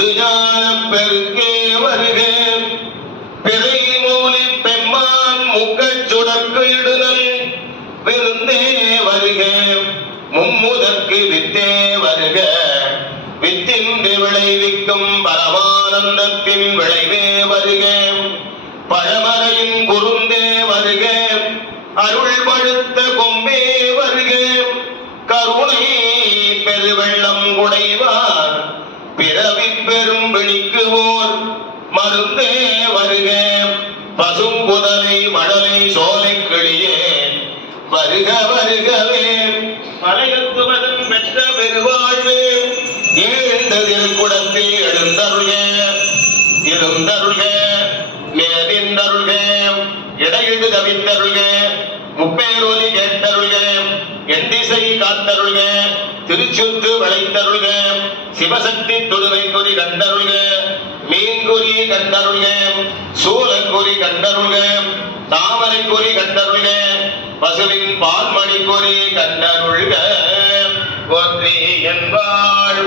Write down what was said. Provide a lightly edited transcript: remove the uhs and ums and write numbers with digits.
முழுஞான பெருக்கே வருக பிறை மூலி பெம்மான் முக்கச் சுடற்கு இடுதல் விருந்தே வருக மும்முதற்கு வித்தே வருக வித்தின்றி விளைவிக்கும் பரமானந்தத்தின் விளைவே வருக பழமறையின் குருந்தே வருக அருள் பழுத்த கொம்பே வருக கருணை பெருவெள்ளம் உடைவார் பிறவி பெரும் விழிக்குவோர் மருந்தே வருக பசும் புதலை மணலை சோலை கிளியே வருக வருகவே மலையத்துவதன் பெற்ற பெருவாழ்வே ஈழ்ந்ததில் குடத்தில் எழுந்தருள்க இருந்தருள்க நேரிந்தருள்க இடையிடு தவித்தருள்க முப்பேரொலி கேட்டருள்க என் திசை காத்தருள்க திருச்சுற்று வளைத்தருள்க சிவசக்தி தொழுவை குறி கண்டருள்க மீன்குறி கண்டருள்க சூலக்குறி கண்டருள்க தாமரை குறி கண்டருள்க பசுவின் பால்மணி குறி கண்டருள்க போற்றி என்பாள்